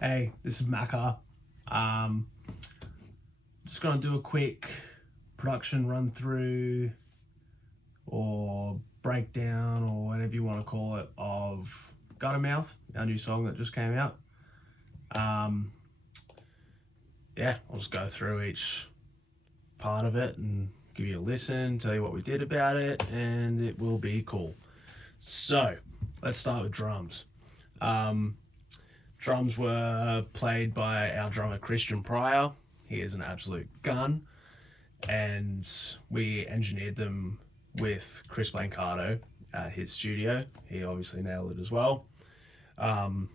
Hey, this is Macca. Um, just gonna do a quick production run through or breakdown or whatever you want to call it of Guttermouth, our new song that just came out. Um, yeah, I'll just go through each part of it and give you a listen, tell you what we did about it, and it will be cool. So, let's start with drums. Um, Drums were played by our drummer Christian Pryor. He is an absolute gun, and we engineered them with Chris Blancardo at his studio. He obviously nailed it as well. Um,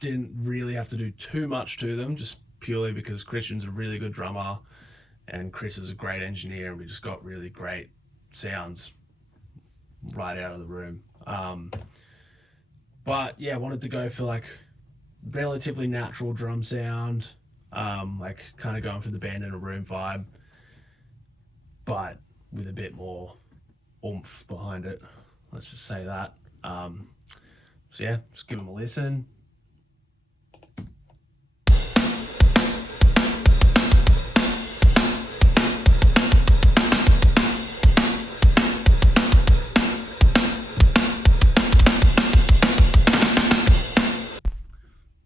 didn't really have to do too much to them, just purely because Christian's a really good drummer and Chris is a great engineer, and we just got really great sounds right out of the room. But yeah, wanted to go for like relatively natural drum sound, like kind of going for the band in a room vibe, but with a bit more oomph behind it. Let's just say that. So yeah, just give them a listen.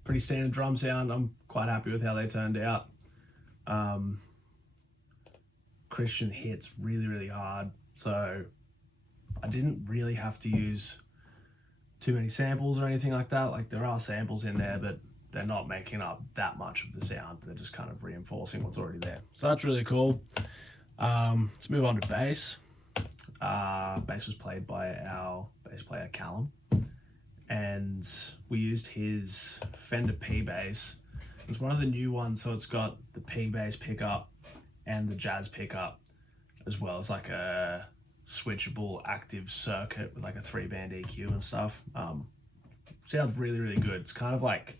Pretty standard drum sound. I'm quite happy with how they turned out. Christian hits really, really hard, so I didn't really have to use too many samples or anything like that. Like, there are samples in there, but they're not making up that much of the sound. They're just kind of reinforcing what's already there. So that's really cool. Let's move on to bass. Bass was played by our bass player Callum, and we used his Fender P bass. It's one of the new ones, so it's got the P bass pickup and the jazz pickup, as well as like a switchable active circuit with like a 3-band EQ and stuff. Sounds really, really good. It's kind of like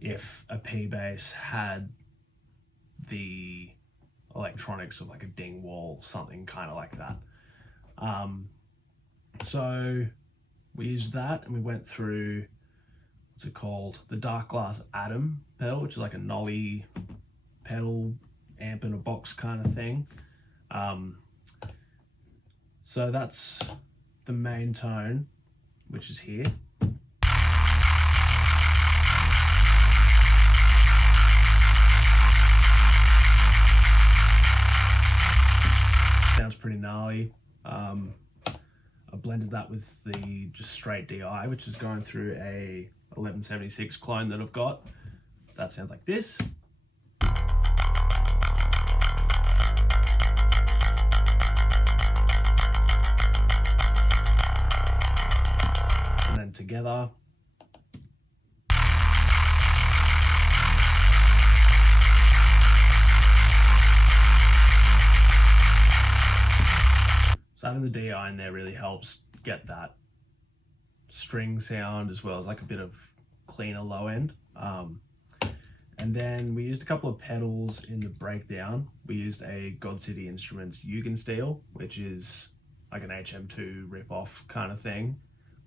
if a P bass had the electronics of like a Dingwall, something kind of like that. So we used that and we went through, what's it called? The Dark Glass Atom pedal, which is like a nollie pedal amp in a box kind of thing. So that's the main tone, which is here. Sounds pretty gnarly. I blended that with the just straight DI, which is going through a 1176 clone that I've got. That sounds like this. And then together. So having the DI in there really helps get that string sound as well as like a bit of cleaner low end. And then we used a couple of pedals in the breakdown. We used a God City Instruments Jugendstil, which is like an HM2 rip-off kind of thing,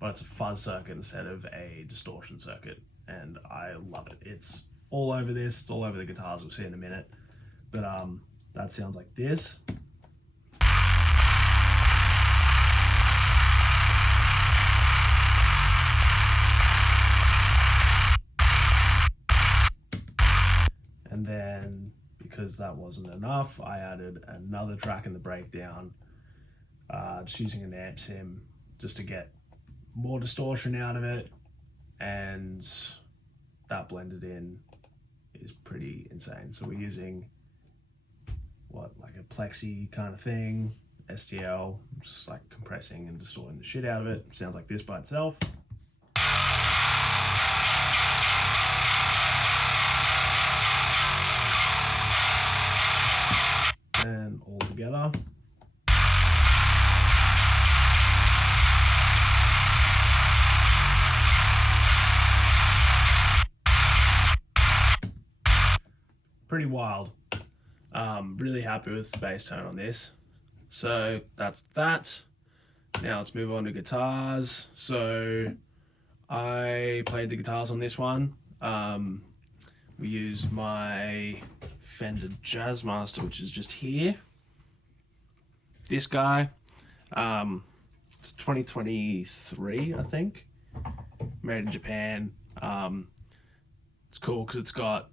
but it's a fuzz circuit instead of a distortion circuit, and I love it. It's all over this, it's all over the guitars, we'll see in a minute. But that sounds like this. And then, because that wasn't enough, I added another track in the breakdown, just using an amp sim just to get more distortion out of it, and that blended in is pretty insane. So we're using like a plexi kind of thing, STL, just like compressing and distorting the shit out of it. Sounds like this by itself. And all together. Pretty wild. Really happy with the bass tone on this. So that's that. Now let's move on to guitars. So I played the guitars on this one. We used my Fender Jazzmaster, which is just here. This guy, it's 2023, I think, made in Japan. It's cool because it's got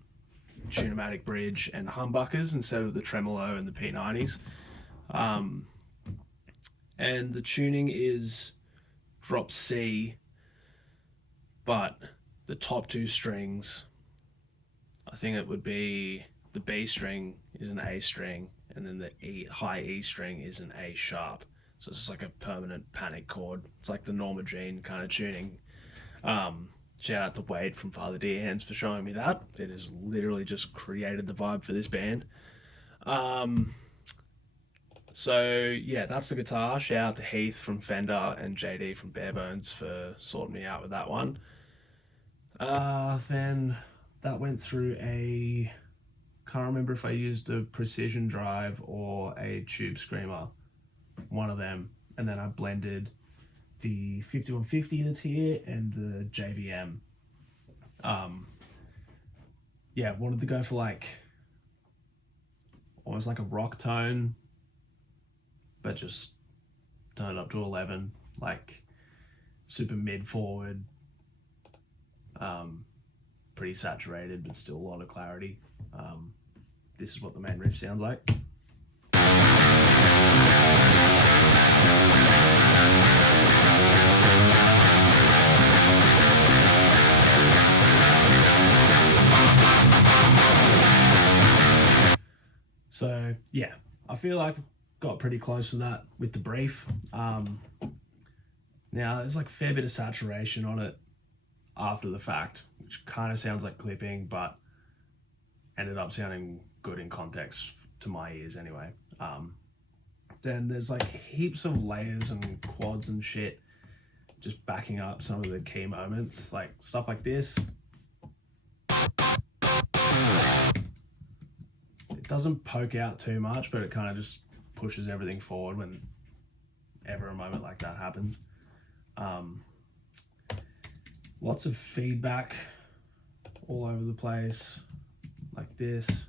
Tune-o-matic bridge and humbuckers instead of the tremolo and the P90s. And the tuning is drop C, but the top two strings, I think it would be the B string is an A string, and then the high E string is an A sharp. So it's just like a permanent panic chord. It's like the Norma Jean kind of tuning. Shout out to Wade from Father Dear Hands for showing me that. It has literally just created the vibe for this band. So yeah, that's the guitar. Shout out to Heath from Fender and JD from Barebones for sorting me out with that one. Then that went through can't remember if I used a Precision Drive or a Tube Screamer, one of them, and then I blended the 5150 that's here and the JVM. Yeah, wanted to go for like almost like a rock tone, but just turned up to 11, like super mid forward, pretty saturated, but still a lot of clarity. This is what the main riff sounds like. So yeah, I feel like I got pretty close to that with the brief. Now there's like a fair bit of saturation on it after the fact, which kind of sounds like clipping, but ended up sounding good in context to my ears anyway. Then there's like heaps of layers and quads and shit just backing up some of the key moments, like stuff like this. It doesn't poke out too much, but it kind of just pushes everything forward whenever a moment like that happens. Lots of feedback all over the place, like this.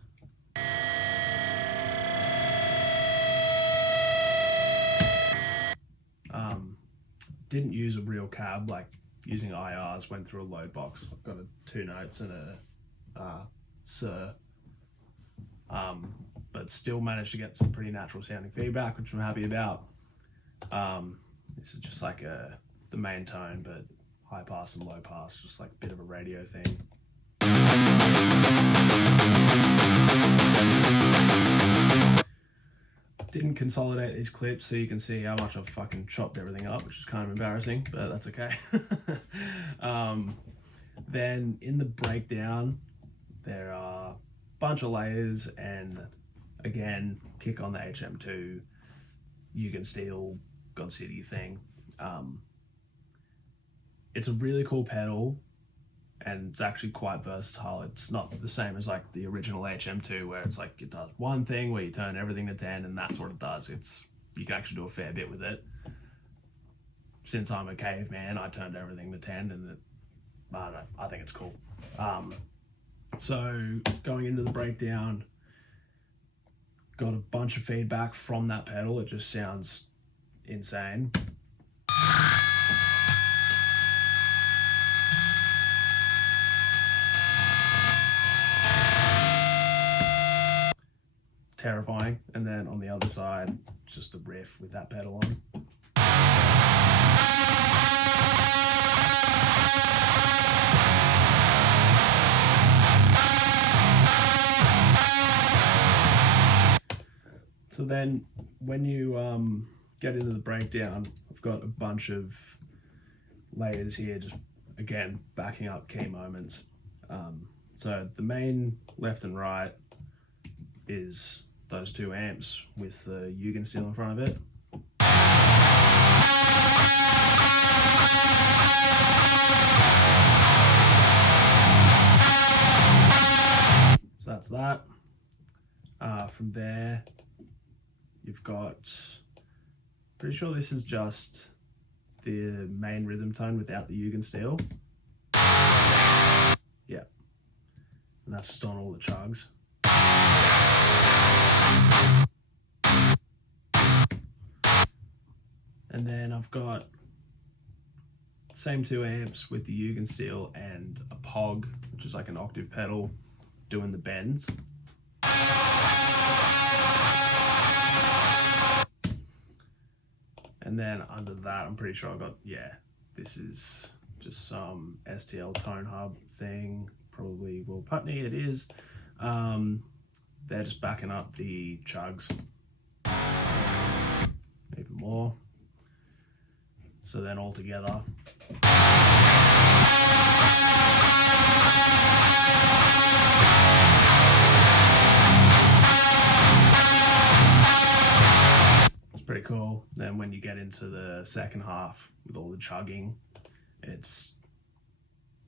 Didn't use a real cab, like using IRs, went through a load box. I've got 2 notes and a sir. But still managed to get some pretty natural sounding feedback, which I'm happy about. This is just like the main tone, but high pass and low pass, just like a bit of a radio thing. Didn't consolidate these clips so you can see how much I've fucking chopped everything up, which is kind of embarrassing, but that's okay. Then in the breakdown, there are a bunch of layers, and again, kick on the HM2 Irken Steel God City thing. It's a really cool pedal, and it's actually quite versatile. It's not the same as like the original HM2 where it's like it does one thing where you turn everything to 10 and that's what it does. You can actually do a fair bit with it. Since I'm a caveman, I turned everything to 10, and I don't know, I think it's cool. So going into the breakdown, got a bunch of feedback from that pedal. It just sounds insane. Terrifying. And then on the other side, just a riff with that pedal on. So then when you get into the breakdown, I've got a bunch of layers here, just again backing up key moments. So the main left and right is those 2 amps with the Irken Steel in front of it. So that's that. From there, you've got, pretty sure this is just the main rhythm tone without the Irken Steel. Yeah, and that's just on all the chugs. And then I've got same 2 amps with the Irken steel and a POG, which is like an octave pedal, doing the bends. And then under that, I'm pretty sure I got, this is just some STL tone hub thing, probably Will Putney, it is. They're just backing up the chugs even more. So then all together, it's pretty cool. Then when you get into the second half with all the chugging, it's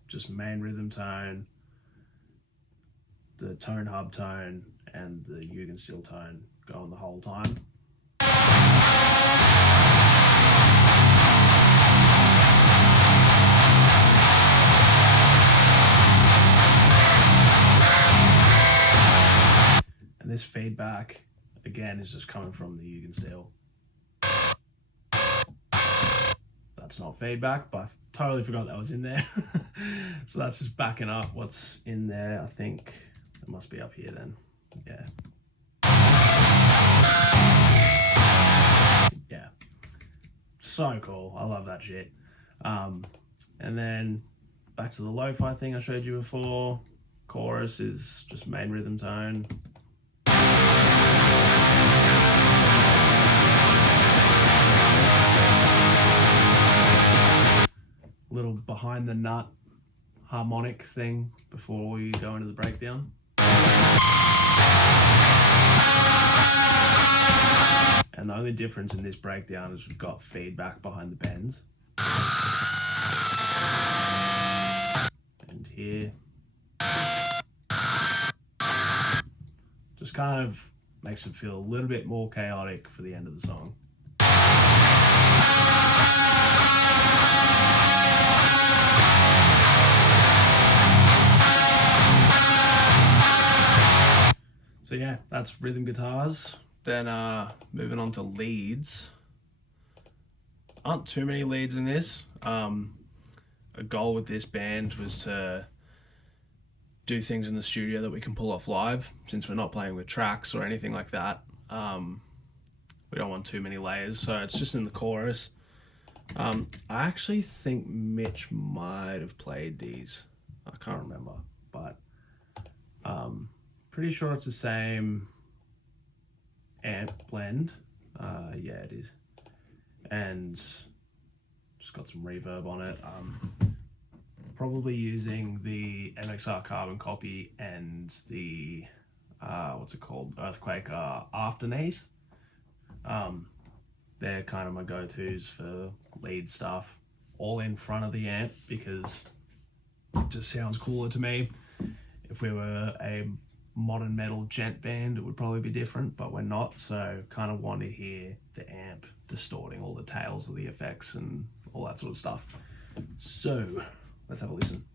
just main rhythm tone, the tone hub tone, and the Irken steel tone going the whole time. And this feedback, again, is just coming from the Irken steel. That's not feedback, but I totally forgot that was in there. So that's just backing up what's in there. I think it must be up here then. Yeah. Yeah. So cool. I love that shit. And then back to the lo-fi thing I showed you before. Chorus is just main rhythm tone. Little behind the nut harmonic thing before we go into the breakdown. And the only difference in this breakdown is we've got feedback behind the bends. And here. Just kind of makes it feel a little bit more chaotic for the end of the song. So yeah, that's rhythm guitars. Then moving on to leads. Aren't too many leads in this. A goal with this band was to do things in the studio that we can pull off live, since we're not playing with tracks or anything like that. We don't want too many layers, so it's just in the chorus. I actually think Mitch might have played these. I can't remember, but pretty sure it's the same amp blend. Yeah, it is. And just got some reverb on it. Probably using the MXR Carbon copy and the, what's it called? Earthquake Afterneath. They're kind of my go-tos for lead stuff, all in front of the amp, because it just sounds cooler to me. If we were a modern metal gent band, it would probably be different, but we're not, so kind of want to hear the amp distorting all the tails of the effects and all that sort of stuff. So let's have a listen.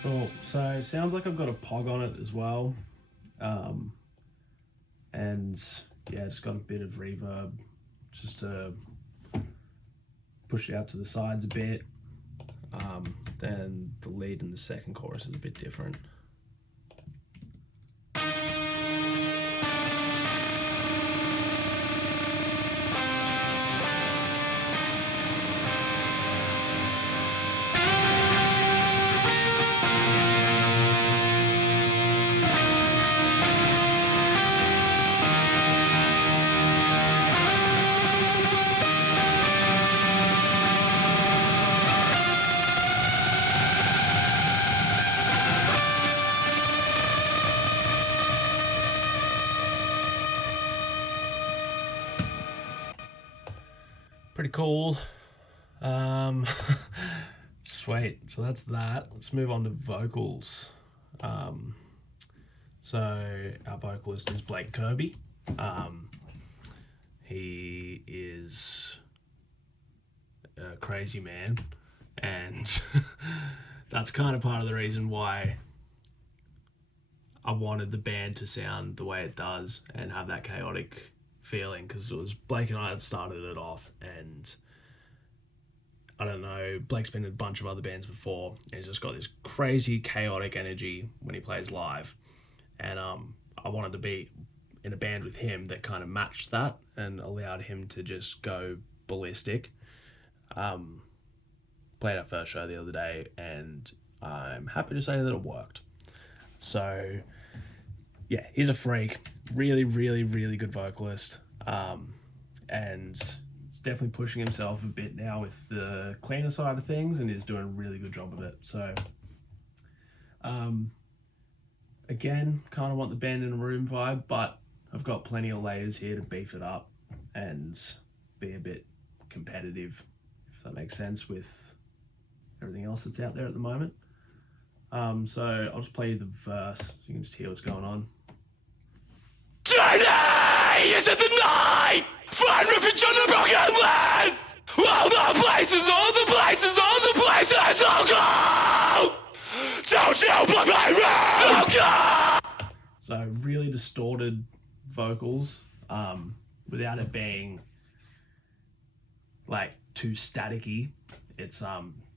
Cool, so it sounds like I've got a POG on it as well. And yeah, just got a bit of reverb just to push it out to the sides a bit. Then the lead in the second chorus is a bit different. Pretty cool. Sweet. So that's that. Let's move on to vocals. So our vocalist is Blake Kirby. He is a crazy man, and that's kind of part of the reason why I wanted the band to sound the way it does and have that chaotic feeling, because it was Blake and I that started it off, and I don't know, Blake's been in a bunch of other bands before, and he's just got this crazy chaotic energy when he plays live, and I wanted to be in a band with him that kind of matched that and allowed him to just go ballistic. Played our first show the other day, and I'm happy to say that it worked. So yeah, he's a freak. Really, really, really good vocalist. And definitely pushing himself a bit now with the cleaner side of things, and is doing a really good job of it. So again, kind of want the band in a room vibe, but I've got plenty of layers here to beef it up and be a bit competitive, if that makes sense, with everything else that's out there at the moment. So I'll just play you the verse so you can just hear what's going on. Journey into the night, find refuge on the broken land. All the places, all the places, all the places I'll go. Don't you block my road, I'll go. So really distorted vocals, without it being like too staticky. It's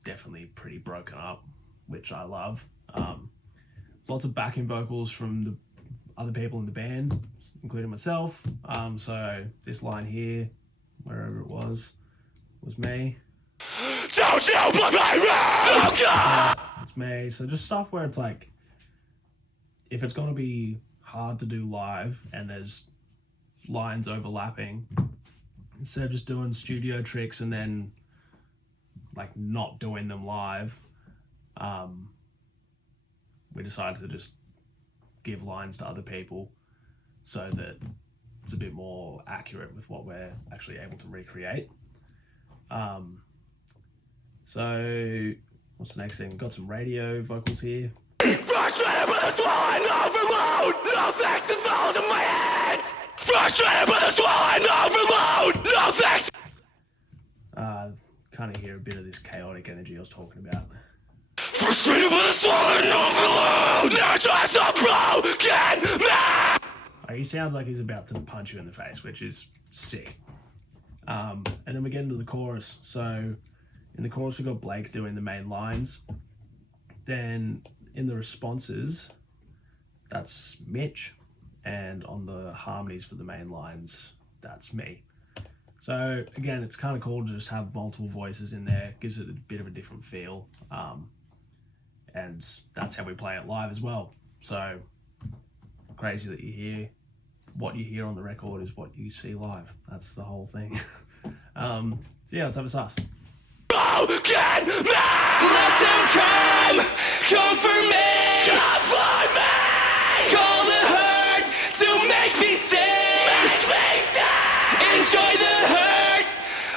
definitely pretty broken up, which I love. There's lots of backing vocals from the other people in the band, including myself. So this line here, wherever it was me. Don't you block my road, I'll go. It's me. So just stuff where it's like, if it's gonna be hard to do live and there's lines overlapping, instead of just doing studio tricks and then like not doing them live, we decided to just give lines to other people so that it's a bit more accurate with what we're actually able to recreate. So what's the next thing? We've got some radio vocals here. Frustrated by the swelling overload, no thanks to falls in my hands. Frustrated by the swelling overload, no thanks. Kind of hear a bit of this chaotic energy I was talking about. Frustrated by the swelling overload, now tries a broken man. He sounds like he's about to punch you in the face, which is sick. And then we get into the chorus. So in the chorus we got Blake doing the main lines. Then in the responses, that's Mitch, and on the harmonies for the main lines, that's me. So again, it's kind of cool to just have multiple voices in there. Gives it a bit of a different feel, and that's how we play it live as well. So crazy that what you hear on the record is what you see live. That's the whole thing. So yeah, let's have a sus. Broken man, let them come for me, come for me. Call the hurt to make me stay, make me stay. Enjoy the hurt,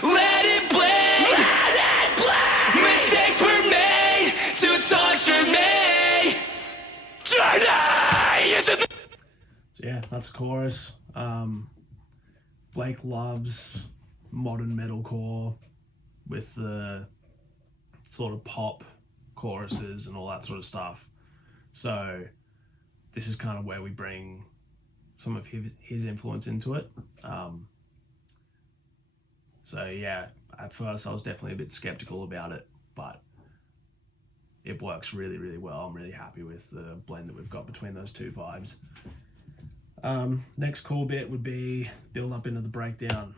let it bleed, let it bleed. Mistakes were made to torture me. Journey into the... So yeah, that's the chorus. Blake loves modern metalcore with the sort of pop choruses and all that sort of stuff. So this is kind of where we bring some of his influence into it. So yeah, at first I was definitely a bit skeptical about it, but it works really, really well. I'm really happy with the blend that we've got between those two vibes. Next cool bit would be build up into the breakdown.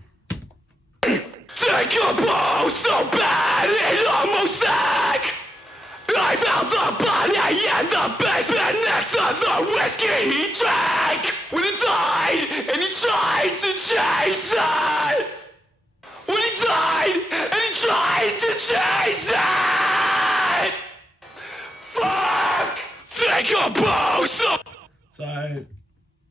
Take a blow so bad it almost sank. I found the body in the basement next to the whiskey he drank. When he died and he tried to chase it. When he died and he tried to chase it. Fuck! Take a blow So,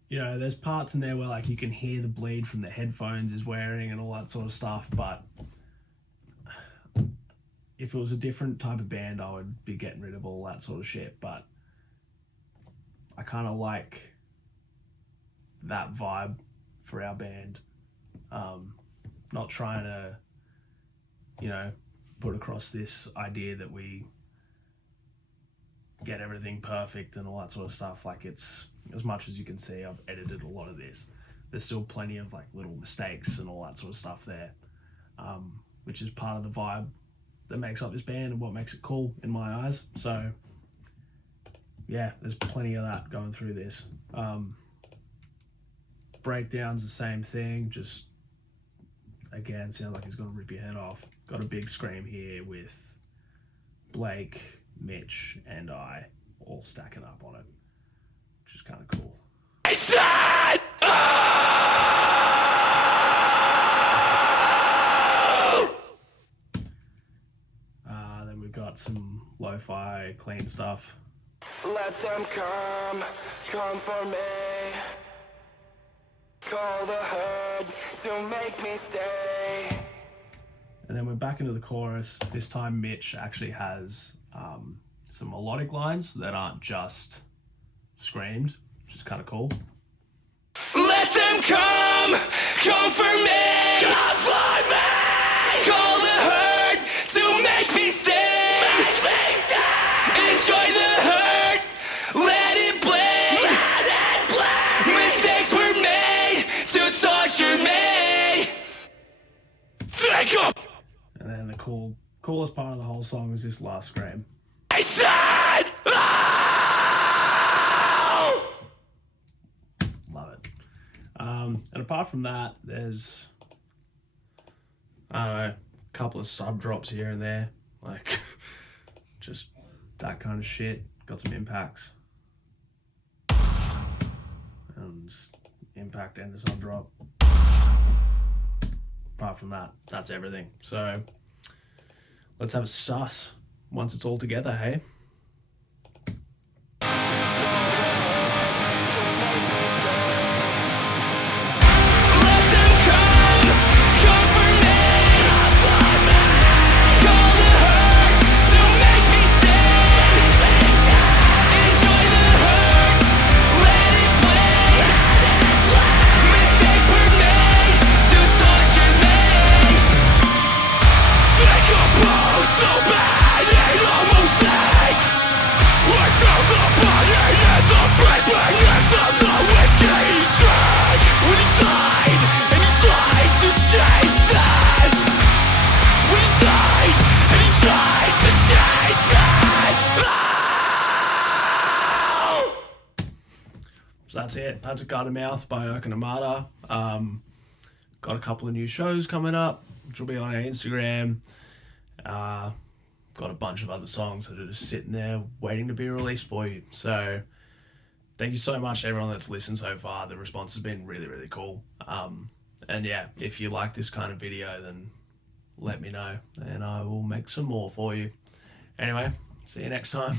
you know, there's parts in there where like you can hear the bleed from the headphones he's wearing and all that sort of stuff, but if it was a different type of band, I would be getting rid of all that sort of shit. But I kind of like that vibe for our band. Not trying to, you know, put across this idea that we get everything perfect and all that sort of stuff. Like, it's, as much as you can see, I've edited a lot of this. There's still plenty of like little mistakes and all that sort of stuff there, which is part of the vibe that makes up this band and what makes it cool in my eyes. So yeah, there's plenty of that going through this. Breakdown's the same thing, just again, sounds like he's gonna rip your head off. Got a big scream here with Blake, Mitch, and I all stacking up on it, which is kind of cool. Then we've got some lo-fi, clean stuff. Let them come for me. Call the herd to make me stay. And then we're back into the chorus. This time Mitch actually has some melodic lines that aren't just screamed, which is kind of cool. Let them come for me. Come for me. Call the herd to make me stay. Make me stay. Enjoy the hurt. Let it bleed. Let it bleed. Mistakes were made to torture me. Think up. And then the coolest part of the whole song is this last scream. I said. Love it. And apart from that, there's, I don't know, a couple of sub drops here and there, like just that kind of shit. Got some impacts, and impact and a sub drop. Apart from that, that's everything. So let's have a sus once it's all together, hey? So that's it. That's a Guard of Mouth by Irken Armada. Got a couple of new shows coming up, which will be on our Instagram. Got a bunch of other songs that are just sitting there waiting to be released for you. So thank you so much to everyone that's listened so far. The response has been really, really cool. And yeah, if you like this kind of video, then let me know and I will make some more for you. Anyway, see you next time.